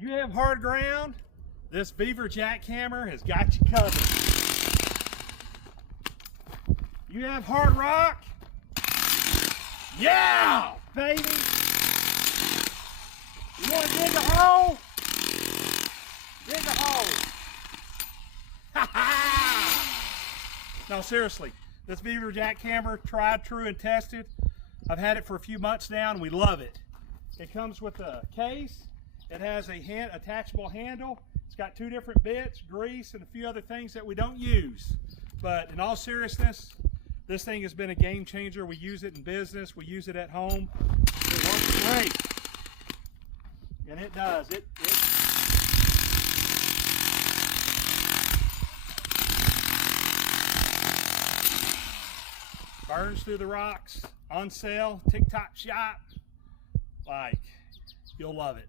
You have hard ground, this Vevor jackhammer has got you covered. You have hard rock, yeah, baby. You want to dig a hole? Dig a hole. Ha ha! No, seriously, this Vevor jackhammer, tried, true, and tested. I've had it for a few months now, and we love it. It comes with a case. It has a attachable handle. It's got 2 different bits, grease, and a few other things that we don't use. But in all seriousness, this thing has been a game changer. We use it in business. We use it at home. It works great. And it does. It burns through the rocks. On sale, TikTok shop. Like, you'll love it.